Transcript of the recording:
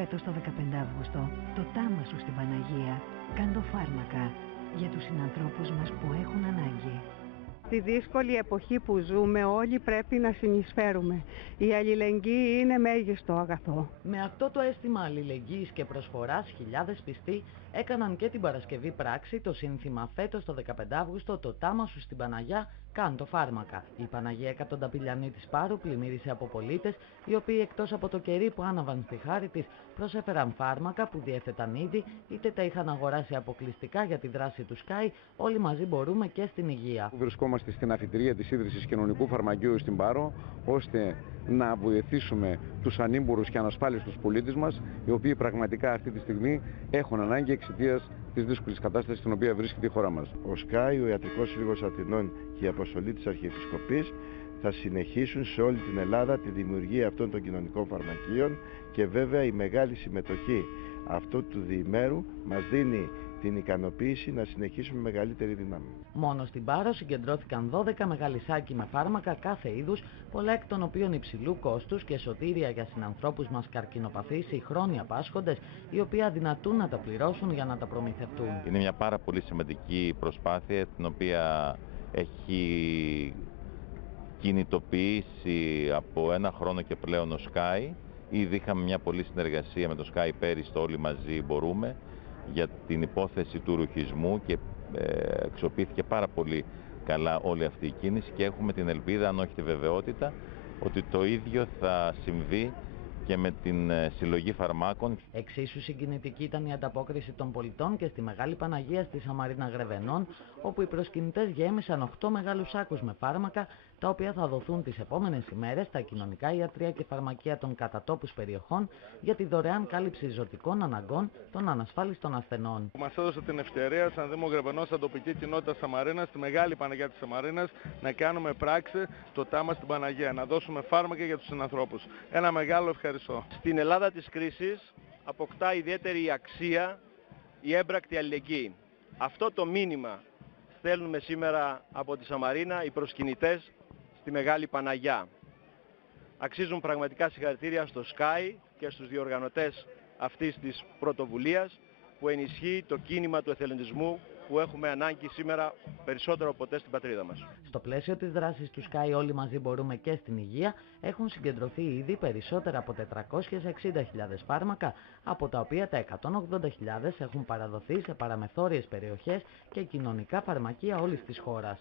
Φέτος το 15 Αύγουστο, το τάμα σου στην Παναγία, κάντο φάρμακα για τους συνανθρώπους μας που έχουν ανάγκη. Στη δύσκολη εποχή που ζούμε όλοι πρέπει να συνεισφέρουμε. Η αλληλεγγύη είναι μέγιστο αγαθό. Με αυτό το αίσθημα αλληλεγγύης και προσφοράς, χιλιάδες πιστοί έκαναν και την Παρασκευή πράξη το σύνθημα φέτος το 15 Αύγουστο «Το τάμα σου στην Παναγιά, κάντο φάρμακα». Η Παναγία Εκατονταπηλιανή της Πάρου πλημμύρισε από πολίτες, οι οποίοι εκτός από το κερί που άναβαν στη χάρη της, προσέφεραν φάρμακα που διέθεταν ήδη, είτε τα είχαν αγοράσει αποκλειστικά για τη δράση του ΣΚΑΙ, όλοι μαζί μπορούμε και στην υγεία. Βρισκόμαστε στην αφιτηρία της ίδρυσης κοινωνικού φαρμακείου στην Πάρο, ώστε να βοηθήσουμε τους ανήμπορους και ανασφάλιστους πολίτες μας, οι οποίοι πραγματικά αυτή τη στιγμή έχουν ανάγκη εξαιτίας της δύσκολης κατάστασης στην οποία βρίσκεται η χώρα μας. Ο ΣΚΑΙ, ο Ιατρικός Σύλλογος Αθηνών και η Αποστολή της Αρχιεπισκοπής θα συνεχίσουν σε όλη την Ελλάδα τη δημιουργία αυτών των κοινωνικών φαρμακείων και βέβαια η μεγάλη συμμετοχή αυτού του διημέρου μας δίνει την ικανοποίηση να συνεχίσουμε μεγαλύτερη δύναμη. Μόνο στην Πάρο συγκεντρώθηκαν 12 μεγαλισάκοι με φάρμακα κάθε είδους, πολλά εκ των οποίων υψηλού κόστους και σωτήρια για συνανθρώπους μας καρκινοπαθείς ή χρόνια πάσχοντες, οι οποίοι αδυνατούν να τα πληρώσουν για να τα προμηθευτούν. Είναι μια πάρα πολύ σημαντική προσπάθεια, την οποία έχει κινητοποιήσει από ένα χρόνο και πλέον ο ΣΚΑΙ. Ήδη είχαμε μια πολλή συνεργασία με το ΣΚΑΙ πέρυσι στο «Όλοι μαζί μπορούμε» για την υπόθεση του ρουχισμού και εξοπλίστηκε πάρα πολύ καλά όλη αυτή η κίνηση και έχουμε την ελπίδα, αν όχι τη βεβαιότητα, ότι το ίδιο θα συμβεί και με την συλλογή φαρμάκων. Εξίσου συγκινητική ήταν η ανταπόκριση των πολιτών και στη Μεγάλη Παναγία στη Σαμαρίνα Γρεβενών, όπου οι προσκυνητές γέμισαν 8 μεγάλους σάκους με φάρμακα, τα οποία θα δοθούν τις επόμενες ημέρες στα κοινωνικά ιατρεία και φαρμακεία των κατατόπους περιοχών για τη δωρεάν κάλυψη ζωτικών αναγκών των ανασφάλιστων ασθενών. Μας έδωσε την ευκαιρία σαν Δήμο Γρεβενών, σαν τοπική κοινότητα Σαμαρίνας, στη Μεγάλη Παναγία της Σαμαρίνας, να κάνουμε πράξη το τάμα στην Παναγία, να δώσουμε φάρμακα για τους συνανθρώπους. Ένα μεγάλο ευχαριστώ. Στην Ελλάδα της κρίσης αποκτά ιδιαίτερη αξία η έμπρακτη αλληλεγγύη. Αυτό το μήνυμα στέλνουμε σήμερα από τη Σαμαρίνα οι προσκυνητές στη Μεγάλη Παναγιά. Αξίζουν πραγματικά συγχαρητήρια στο ΣΚΑΙ και στους διοργανωτές αυτής της πρωτοβουλίας που ενισχύει το κίνημα του εθελοντισμού που έχουμε ανάγκη σήμερα περισσότερο ποτέ στην πατρίδα μας. Στο πλαίσιο της δράσης του ΣΚΑΙ «Όλοι μαζί μπορούμε» και στην υγεία έχουν συγκεντρωθεί ήδη περισσότερα από 460.000 φάρμακα, από τα οποία τα 180.000 έχουν παραδοθεί σε παραμεθόριες περιοχές και κοινωνικά φαρμακεία όλης της χώρας.